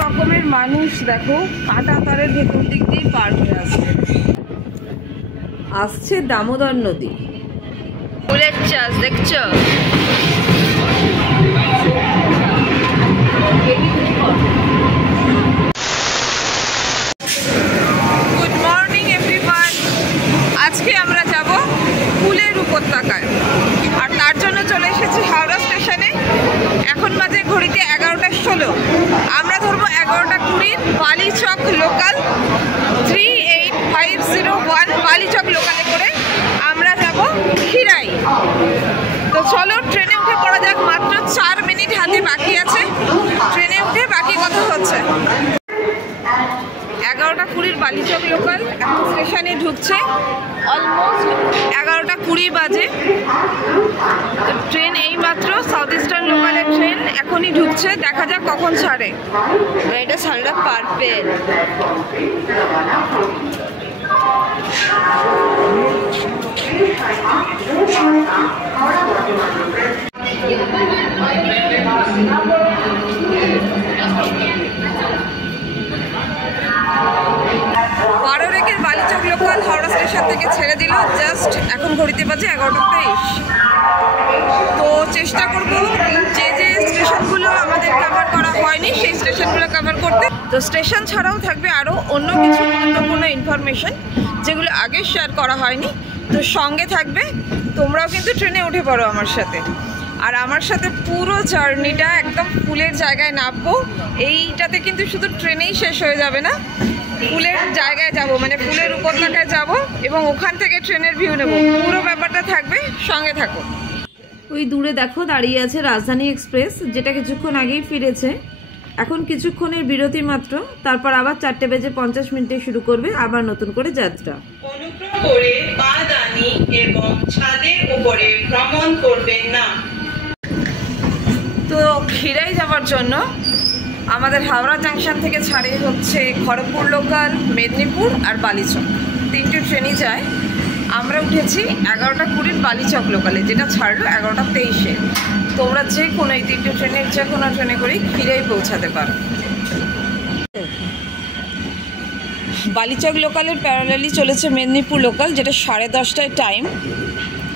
রকমের মানুষ দেখো, কাঁটা তারের ভেতর দিক দিয়ে পার হয়ে আসছে দামোদর নদী। ফুলের চাষ দেখছো? Good morning everyone. আজকে আমরা যাব ফুলের উপত্যকায়, আর তার জন্য চলে এসেছি হাওড়া স্টেশনে। এখন বাজে ঘড়িতে 11:16। আমরা ধরবো 11:20 বালিচক লোকাল 38501 বালিচক লোকালে করে আমরা যাব খিরাই। তো চলো ট্রেনে উঠে পড়া যাক। মাত্র 4 মিনিট হাতে বাকি আছে, ট্রেনে উঠে বাকি কথা হচ্ছে। 11:20 বালিচক লোকাল এখন স্টেশনে ঢুকছে। অলমোস্ট 11:20 বাজে। ট্রেন এইমাত্র সাউথ ইস্টার্ন লোকালের ট্রেন এখনই ঢুকছে, দেখা যাক কখন ছাড়ে। এটা ছাড়লে perfect. Balichak local Howrah station থেকে ছেড়ে দিল জাস্ট এখন ঘড়িতে বাজে 11:23। তো চেষ্টা করব যে যে স্টেশনগুলো আমাদের কভার করা হয়নি সেই স্টেশনগুলো কভার করতে। তো স্টেশন ছাড়াও থাকবে আরও অন্য কিছু গুরুত্বপূর্ণ ইনফরমেশন যেগুলো আগে শেয়ার করা হয়নি। তো সঙ্গে থাকবে, তোমরাও কিন্তু ট্রেনে উঠে পড়ো আমার সাথে। আর আমার সাথে পুরো জার্নিটা একদম ফুলের জায়গায় নামবো। এইটাতে কিন্তু শুধু ট্রেনেই শেষ হয়ে যাবে না, ফুলের জায়গায় যাব, মানে ফুলের উপত্যকায় যাব এবং ওখান থেকে ট্রেনের ভিউ নেব। পুরো ব্যাপারটা থাকবে, সঙ্গে থাকো। ওই দূরে দেখো দাঁড়িয়ে আছে রাজধানী এক্সপ্রেস, যেটা কিছুক্ষণ আগেই ফিরেছে। এখন কিছুক্ষণের বিরতি মাত্র, তারপর আবার 4:50 শুরু করবে আবার নতুন করে যাত্রা। অনুগ্রহ করে পাদানি এবং ছাদের উপরে ভ্রমণ করবেন না। তো খিরাই যাওয়ার জন্য আমাদের হাওড়া জাংশন থেকে ছাড়ে হচ্ছে খড়গপুর লোকাল, মেদিনীপুর আর বালিচক, 3টে ট্রেনই যায়। আমরা উঠেছি 11:20 বালিচক লোকালে, যেটা ছাড়লো 11:23। তোমরা যে কোনো এই 3টে ট্রেনের যে কোনো ট্রেনে করেই খিরাই পৌঁছাতে পারো। বালিচক লোকালের প্যারালালি চলেছে মেদিনীপুর লোকাল, যেটা 10:30টায় টাইম,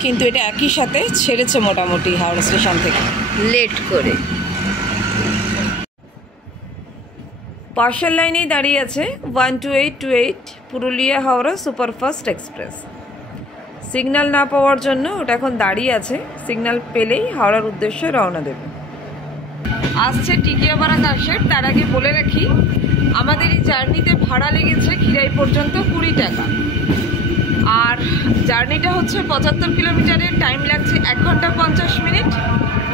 কিন্তু এটা একই সাথে ছেড়েছে মোটামুটি হাওড়া স্টেশন থেকে লেট করে। পার্শাল লাইনেই দাঁড়িয়ে আছে 12828 Purulia Howrah superfast express. Signal না পাওয়ার জন্য ওটা এখন দাঁড়িয়ে আছে, সিগন্যাল পেলেই হাওড়ার উদ্দেশ্যে রওনা দেবে। আসছে টিকিয়াপাড়া কাশের। তার আগে বলে রাখি, আমাদের এই জার্নিতে ভাড়া লেগেছে খিরাই পর্যন্ত 20 টাকা। আর জার্নিটা হচ্ছে 75 কিলোমিটারের, টাইম লাগছে 1 ঘন্টা 50 মিনিট।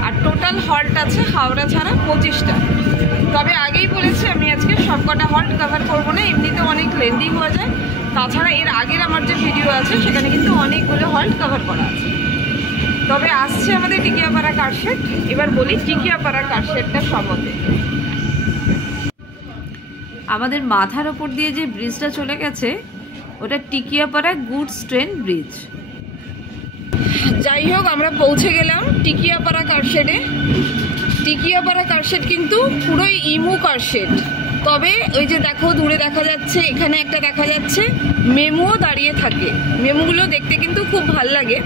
আর টোটাল হল্ট আছে হাওড়া ছাড়া 25টা। তবে আগেই বলেছি আমি আজকে সবকটা হল্ট কভার করবো না, এমনিতে অনেক লেন্দি হয়ে যায়। তাছাড়া এর আগের আমার যে ভিডিও আছে সেখানে কিন্তু অনেকগুলো হল্ট কভার করা আছে। তবে আসছে আমাদের টিকিয়াপাড়া কারশেড। এবার বলি টিকিয়াপাড়া কারশেডটা সম্বন্ধে। আমাদের মাথার ওপর দিয়ে যে ব্রিজটা চলে গেছে ওটা টিকিয়াপাড়া গুডস ট্রেন ব্রিজ। যাই হোক, আমরা পৌঁছে গেলাম টিকিয়াপাড়া কারশেডে। টিকিয়াপাড়া কারশেড কিন্তু পুরোই ইমু কারশেড। তবে ওই যে দেখো দূরে দেখা যাচ্ছে, এখানে একটা দেখা যাচ্ছে মেমুও দাঁড়িয়ে থাকে। মেমুগুলো দেখতে কিন্তু খুব ভাল লাগে।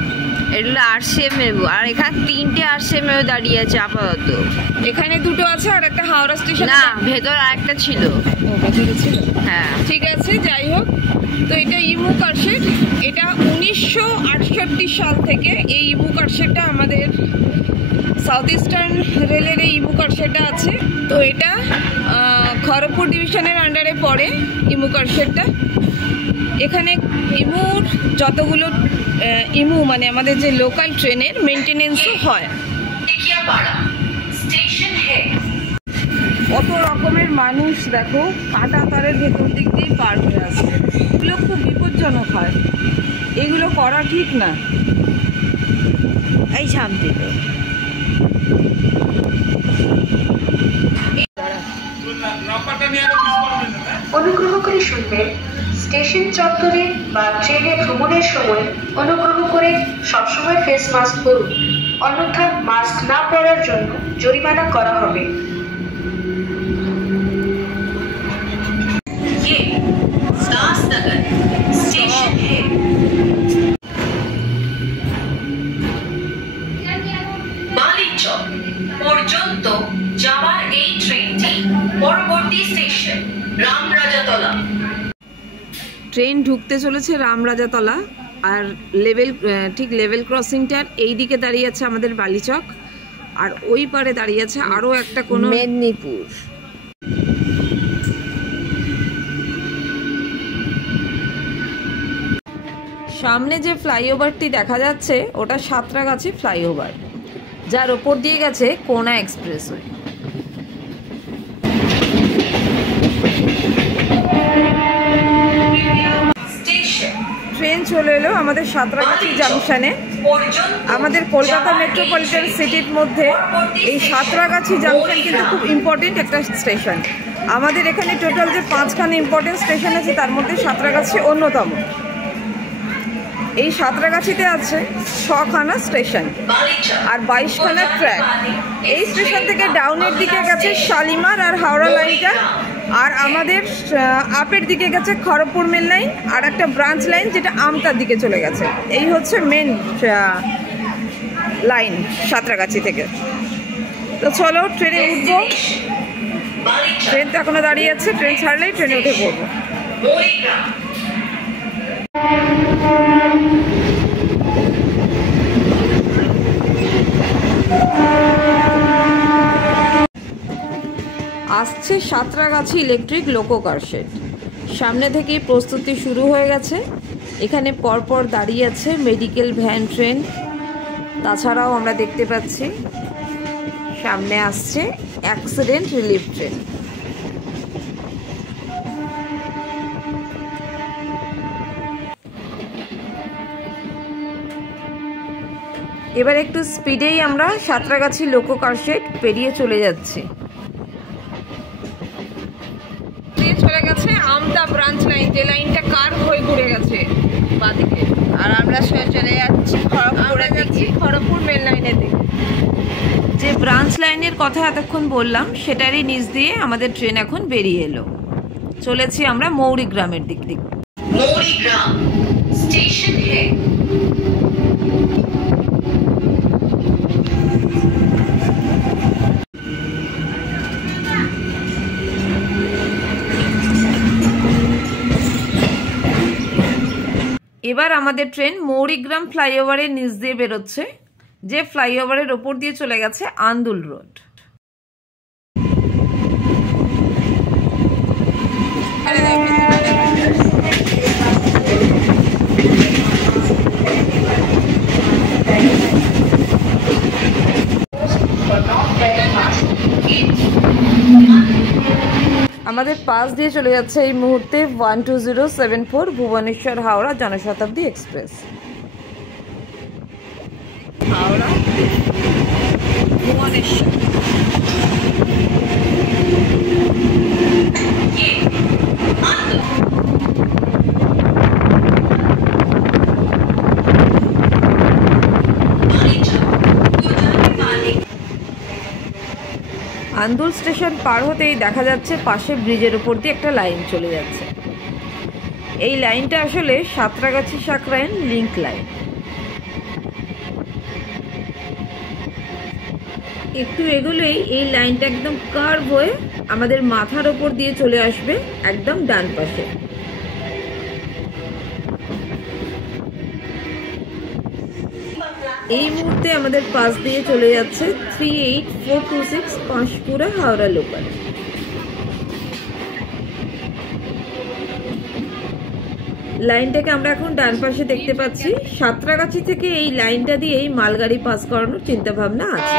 এগুলো আরসিএম মেমু, আর এখানে 3টে আরসিএম মেমু দাঁড়িয়ে আছে আপাতত। এখানে 2টো আছে আর একটা হাওড়া স্টেশন। না, ভেতর আরেকটা ছিল। ও, ভেতরে ছিল। হ্যাঁ, ঠিক আছে, যাই হোক। তো এটা ইমু কারশেড। এটা 1968 সাল থেকে এই ইমু কারশেডটা আমাদের সাউথ ইস্টার্ন রেলের এই ইমু কারশেডটা আছে। তো এটা খড়গপুর ডিভিশনের আন্ডারে পড়ে ইমু কারশেডটা। এখানে ইমুর যতগুলো ইমু মানে আমাদের যে লোকাল ট্রেনের মেনটেনেন্সও হয়। কত রকমের মানুষ দেখো, কাঁটা তারের ভেতর দিক দিয়ে পার হয়ে আসছে। এগুলো খুব বিপজ্জনক হয়, এগুলো করা ঠিক না। এই সামনে অনুগ্রহ করে শুনবেন, স্টেশন চত্বরে বা ট্রেনে ভ্রমণের সময় অনুগ্রহ করে সবসময় ফেস মাস্ক পরুন, অন্যথা মাস্ক না পরার জন্য জরিমানা করা হবে। लगन स्टेशन है। বালিচক পর্যন্ত যাওয়ার এই ট্রেনটি পরবর্তী স্টেশন রামরাজাতলা। ট্রেন ঢুকতে চলেছে রামরাজাতলা, আর ঠিক লেভেল ক্রসিংটার এই দিকে দাঁড়িয়ে আছে আমাদের বালিচক, আর ওই পারে দাঁড়িয়ে আছে আরও একটা কোনো মেদিনীপুর। সামনে যে ফ্লাইওভারটি দেখা যাচ্ছে ওটা সাঁতরাগাছি ফ্লাইওভার, যার ওপর দিয়ে গেছে কোনা এক্সপ্রেসওয়ে। ট্রেন চলে এলো আমাদের সাঁতরাগাছি জাংশনে। আমাদের কলকাতা মেট্রোপলিটন সিটির মধ্যে এই সাঁতরাগাছি জাংশন কিন্তু খুব ইম্পর্টেন্ট একটা স্টেশন। আমাদের এখানে টোটাল যে 5খানা ইম্পর্টেন্ট স্টেশন আছে তার মধ্যে সাঁতরাগাছি অন্যতম। এই সাঁতরাগাছিতে আছে 6খানা স্টেশন আর 22খানা ট্র্যাক। এই স্টেশন থেকে ডাউনের দিকে গেছে শালিমার আর হাওড়া লাইনটা, আর আমাদের আপের দিকে গেছে খড়গপুর মেল লাইন আর একটা ব্রাঞ্চ লাইন যেটা আমতার দিকে চলে গেছে। এই হচ্ছে মেন লাইন সাঁতরাগাছি থেকে। তো চলো ট্রেনে উঠবো। ট্রেন তো এখনো দাঁড়িয়ে আছে, ট্রেন ছাড়লেই ট্রেনে উঠে পড়বো। আসছে সাঁতরাগাছি ইলেকট্রিক লোকো কার শেড। সামনে থেকেই প্রস্তুতি শুরু হয়ে গেছে। এখানে পরপর দাঁড়িয়ে আছে মেডিকেল ভ্যান ট্রেন, তাছাড়াও আমরা দেখতে পাচ্ছি সামনে আসছে অ্যাক্সিডেন্ট রিলিফ ট্রেন। এবার একটু স্পিডেই আমরা সাঁতরাগাছি লোকো কার শেড পেরিয়ে চলে যাচ্ছি। চলে গেছে আমতা ব্রাঞ্চ লাইন, যে লাইনটা কার হয়ে ঘুরে গেছে বাদিকে, আর আমরা চলে যাচ্ছি খড়গপুর মেন লাইনের দিকে। যে ব্রাঞ্চ লাইনের কথা এতক্ষণ বললাম সেটারই নিচ দিয়ে আমাদের ট্রেন এখন বেরিয়ে এলো। চলেছি আমরা মৌরিগ্রামের দিক। মৌরিগ্রাম স্টেশন है। এবার আমাদের ট্রেন মৌরিগ্রাম ফ্লাইওভারের নিচ দিয়ে বেরোচ্ছে, যে ফ্লাইওভারের ওপর দিয়ে চলে গেছে আন্দুল রোড। আমাদের পাশ দিয়ে চলে যাচ্ছে এই মুহূর্তে 12074 ভুবনেশ্বর হাওড়া জনশতাব্দী এক্সপ্রেস। হাওড়া ভুবনেশ্বর। আন্দুল স্টেশন পার হতেই দেখা যাচ্ছে পাশে ব্রিজের উপর দিয়ে একটা লাইন চলে যাচ্ছে। এই লাইনটা আসলে সাঁতরাগাছি সাঁকরাইল লিংক লাইন। একটু এগোলেই এই লাইনটা একদম কার্ভ হয়ে আমাদের মাথার ওপর দিয়ে চলে আসবে একদম ডান পাশে। এই মুহূর্তে আমাদের পাশ দিয়ে চলে যাচ্ছে 38426 পাঁশকুড়া হাওড়া লোকাল। লাইনটাকে আমরা এখন ডান পাশে দেখতে পাচ্ছি। সাঁতরাগাছি থেকে এই লাইনটা দিয়েই মালগাড়ি পাস করানোর চিন্তা ভাবনা আছে।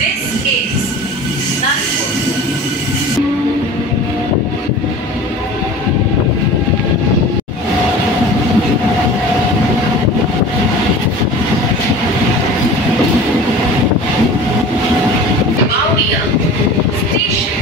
This is Nagpur. Maudia Station.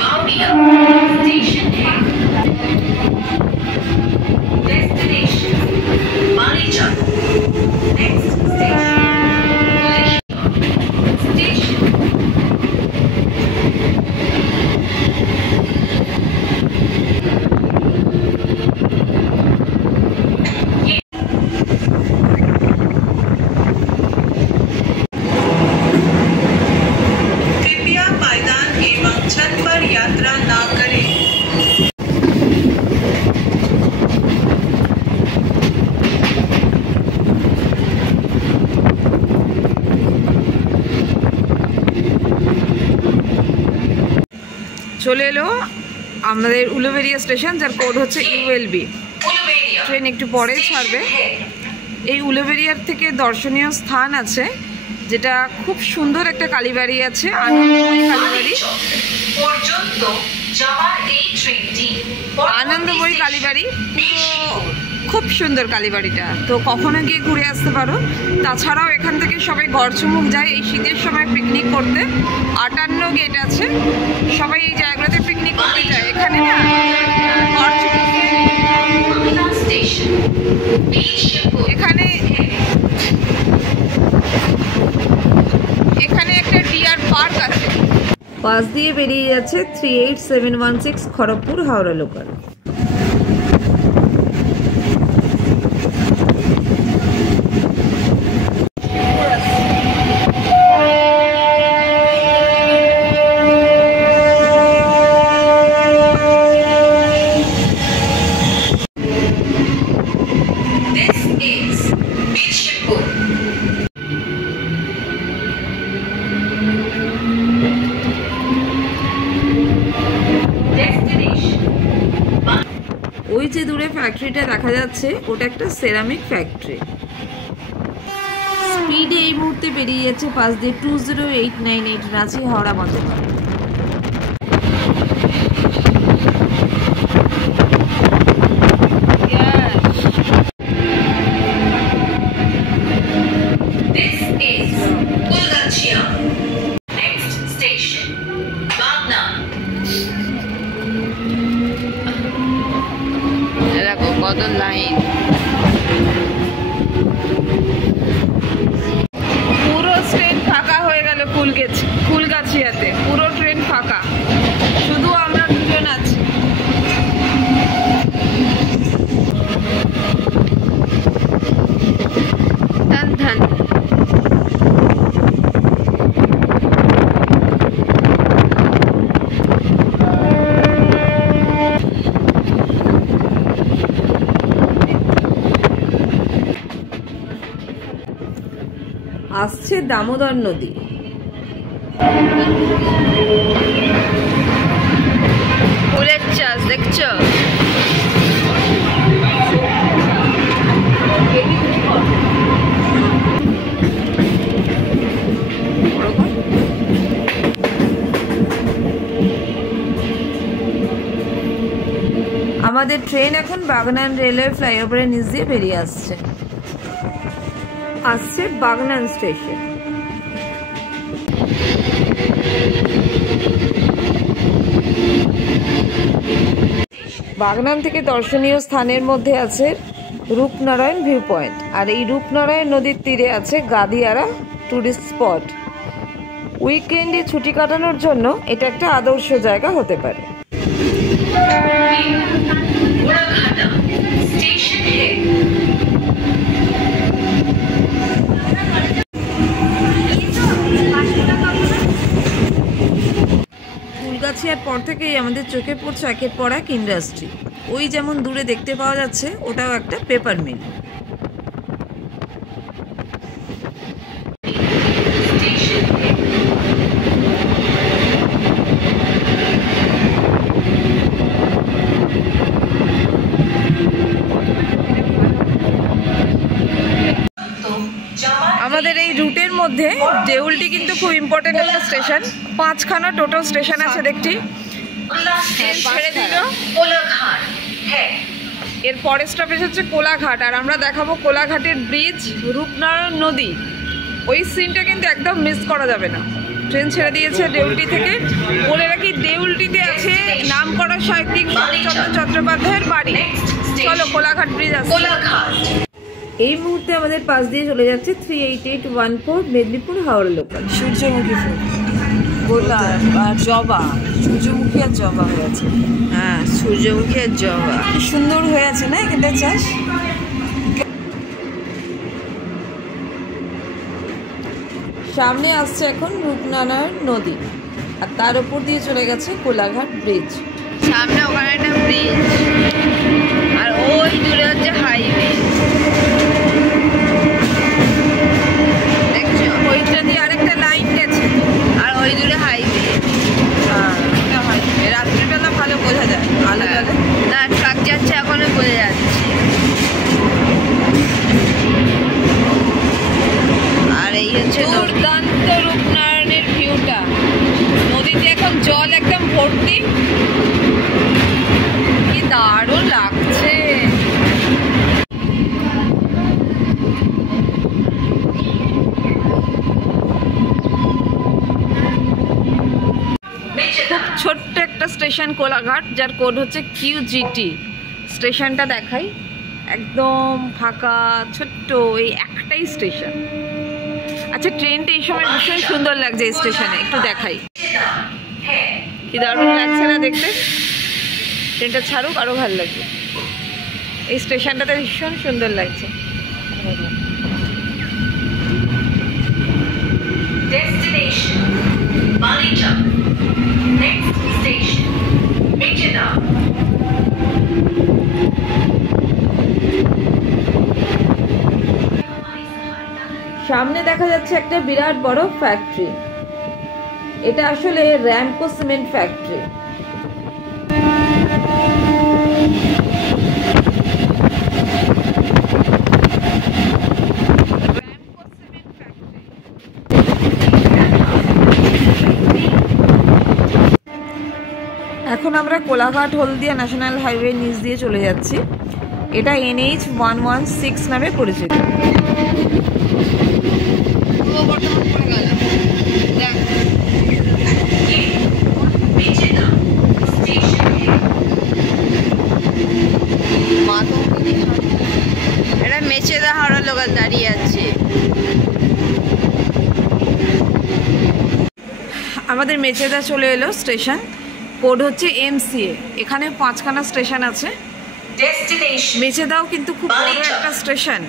Maudia Station है. Destination Marija. Next station Station. कृपया पायदान एवं छत पर यात्रा न करें. চলে এলো আমাদের উলুবেড়িয়া স্টেশন, যার কোড হচ্ছে ULB। उलुबेरिया ট্রেন একটু পরেই ছাড়বে। এই উলুবেড়িয়ার থেকে দর্শনীয় স্থান আছে, যেটা খুব সুন্দর একটা কালীবাড়ি আছে, আনন্দময়ী কালীবাড়ি। পর্যন্ত যাওয়ার এই ট্রেনটি আনন্দময়ী কালীবাড়ি খুব সুন্দর কালীবাড়িটা, তো কখনো গিয়ে ঘুরে আসতে পারো। তাছাড়াও এখান থেকে সবাই গড়চুমুক যায় এই শীতের সময় পিকনিক করতে। 58 গেট আছে, সবাই এই জায়গাগুলোতে পিকনিক করতে যায়। এখানে না গড়চুমুকে স্টেশন এখানে একটা ডিয়ার পার্ক আছে। পাশ দিয়ে বেরিয়ে যাচ্ছে 38716 Kharagpur Howrah local. This is Bishopur. Destination ওই যে দূরে ফ্যাক্টরিটা দেখা যাচ্ছে, ওটা একটা সেরামিক ফ্যাক্টরি। স্পিডে এই মুহূর্তে বেরিয়ে যাচ্ছে পাশ দিয়ে 20898 রাঁচি হাওড়া বন্দর। This is Kulgachia. Next station Bagna. দেখো কত লাইন। পুরো ট্রেন ফাঁকা হয়ে গেল ফুলগাছিয়াতে, পুরো ট্রেন ফাঁকা, শুধু আমরা দুজন আছি। ধান ধান আসছে দামোদর নদী। ফুলের চাষ দেখছো? আমাদের ট্রেন এখন বাগনান রেলওয়ে ফ্লাইওভারের নিচ দিয়ে বেরিয়ে আসছে বাগনান স্টেশন। বাগনান থেকে দর্শনীয় স্থানের মধ্যে আছে রূপনারায়ণ ভিউ পয়েন্ট, আর এই রূপনারায়ণ নদীর তীরে আছে গাদিয়ারা টুরিস্ট স্পট। উইকেন্ডে ছুটি কাটানোর জন্য এটা একটা আদর্শ জায়গা হতে পারে। Buraghata Station है. ফুলগাছিয়ার পর থেকেই আমাদের চোখে পড়ছে একের পর এক ইন্ডাস্ট্রি। ওই যেমন দূরে দেখতে পাওয়া যাচ্ছে, ওটাও একটা পেপার মিল। Station है. দেউলটি কিন্তু খুব ইম্পর্টেন্ট একটা স্টেশন, 5খানা টোটাল স্টেশন আছে দেখছি। ট্রেন ছেড়ে দিল, কোলাঘাট হ্যাঁ। এর পরের স্টপেজ হচ্ছে কোলাঘাট, আর আমরা দেখাবো কোলাঘাটের ব্রিজ, রূপনারায়ণ নদী। ওই সিনটা কিন্তু একদম মিস করা যাবে না। ট্রেন ছেড়ে দিয়েছে দেউলটি থেকে। বলে রাখি দেউলটিতে আছে নামকরা সাহিত্যিক শরৎচন্দ্র চট্টোপাধ্যায়ের বাড়ি। চলো কোলাঘাট ব্রিজ আছে। কোলাঘাট এই মুহূর্তে আমাদের পাশ দিয়ে চলে যাচ্ছে 38814 মেদিনীপুর হাওড়া লোকাল। সূর্যমুখী ফুল, গোলাপ আর জবা, সূর্যমুখী আর জবা হয়েছে। হ্যাঁ, সূর্যমুখী আর জবা কি সুন্দর হয়ে আছে না এখানটা চাষ। সামনে আসছে এখন রূপনারায়ণ নদী, আর তার উপর দিয়ে চলে গেছে কোলাঘাট ব্রিজ। সামনে ওখানে একটা ব্রিজ, আর ওই দূরে হচ্ছে হাইওয়ে। দেখছো, ওইটা দিয়ে আরেকটা লাইন গেছে, আর ওই দূরে হাইওয়ে। রাত্রিবেলা ভালো বোঝা যায়, আলো জ্বলে। না, ট্রাক যাচ্ছে এখনো বোঝা যাচ্ছে। আর এই হচ্ছে দুর্দান্ত রূপনারায়ণের ভিউটা। নদীতে এখন জল একদম ভর্তি, কি দারুণ লাগছে। ছোট্ট একটা স্টেশন কোলাঘাট, যার কোড হচ্ছে QGT। স্টেশনটা দেখাই, একদম ফাঁকা ছোট্ট, এই একটাই স্টেশন। আচ্ছা, ট্রেনটা এই সময় ভীষণ সুন্দর লাগছে এই স্টেশনে, একটু দেখাই। কি দারুণ লাগছে না দেখতে। ট্রেনটা ছাড়ুক আরো ভালো লাগবে। এই স্টেশনটাতে ভীষণ সুন্দর লাগছে। Destination Balichak next station Mecheda. সামনে দেখা যাচ্ছে একটা বিরাট বড় ফ্যাক্টরি। এটা আসলে র্যামকো সিমেন্ট ফ্যাক্টরি। এখন আমরা কোলাঘাট হলদিয়া ন্যাশনাল হাইওয়ে নিচ দিয়ে চলে যাচ্ছি। এটা NH116 নামে পরিচিত। এটা মেচেদা হাওড়া লোকাল দাঁড়িয়ে আছে। আমাদের মেচেদা চলে এলো স্টেশন, কোড হচ্ছে MCA। এখানে 5খানা স্টেশন আছে। ডেস্টিনেশন মেচেদাও কিন্তু খুব বড় একটা স্টেশন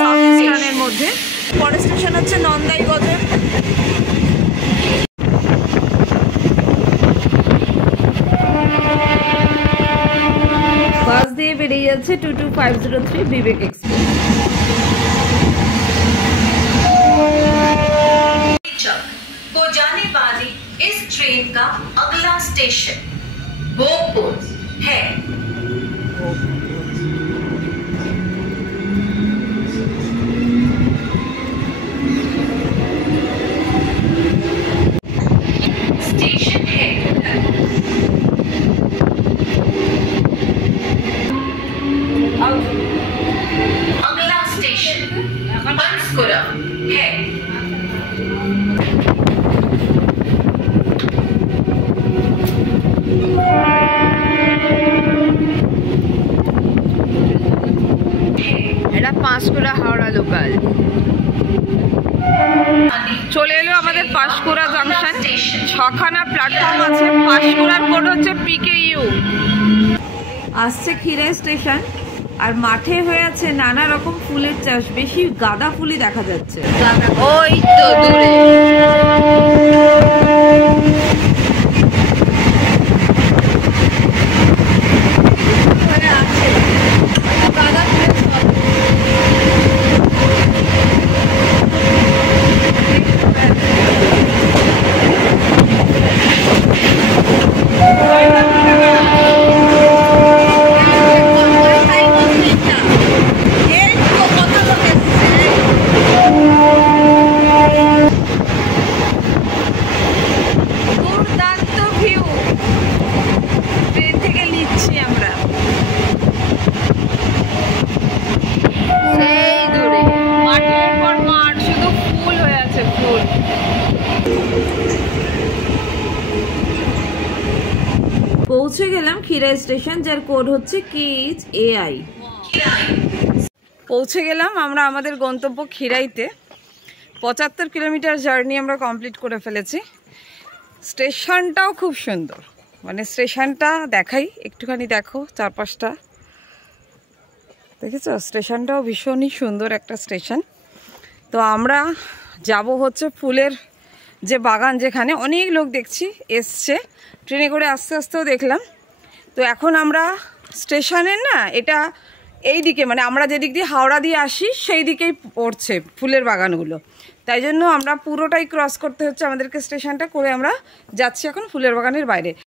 সাউথ ইস্টার্নের মধ্যে। পরের স্টেশন হচ্ছে নন্দাই বাজার। বাস দিয়ে বেরিয়ে যাচ্ছে 22503 বিবেক এক্সপ্রেস। को जाने वाली इस ट्रेन का अगला स्टेशन भोगपुर है। स्टेशन है अगला स्टेशन पंचकुला है। এটা পাঁশকুড়া হাওড়া লোকাল। চলে এলো আমাদের পাঁশকুড়া জাংশন। 6খানা প্ল্যাটফর্ম আছে। পাঁশকুড়ার কোড হচ্ছে PKU। আসছে ক্ষীরা স্টেশন, আর মাঠে হয়ে আছে নানা রকম ফুলের চাষ। বেশি গাঁদা ফুলই দেখা যাচ্ছে। ওই তো দূরে পৌঁছে গেলাম খিরাই স্টেশন, যার কোড হচ্ছে KHAI। পৌঁছে গেলাম আমরা আমাদের গন্তব্য খিরাইতে। 75 কিলোমিটার জার্নি আমরা কমপ্লিট করে ফেলেছি। স্টেশনটাও খুব সুন্দর, মানে স্টেশনটা দেখাই একটুখানি, দেখো চারপাশটা দেখেছো? স্টেশনটাও ভীষণই সুন্দর একটা স্টেশন। তো আমরা যাব হচ্ছে ফুলের যে বাগান, যেখানে অনেক লোক দেখছি এসছে, ট্রেনে করে আস্তে আস্তেও দেখলাম। তো এখন আমরা স্টেশনের না এটা এই দিকে, মানে আমরা যেদিক দিয়ে হাওড়া দিয়ে আসি সেই দিকেই পড়ছে ফুলের বাগানগুলো, তাই জন্য আমরা পুরোটাই ক্রস করতে হচ্ছে আমাদেরকে স্টেশনটা করে। আমরা যাচ্ছি এখন ফুলের বাগানের বাইরে।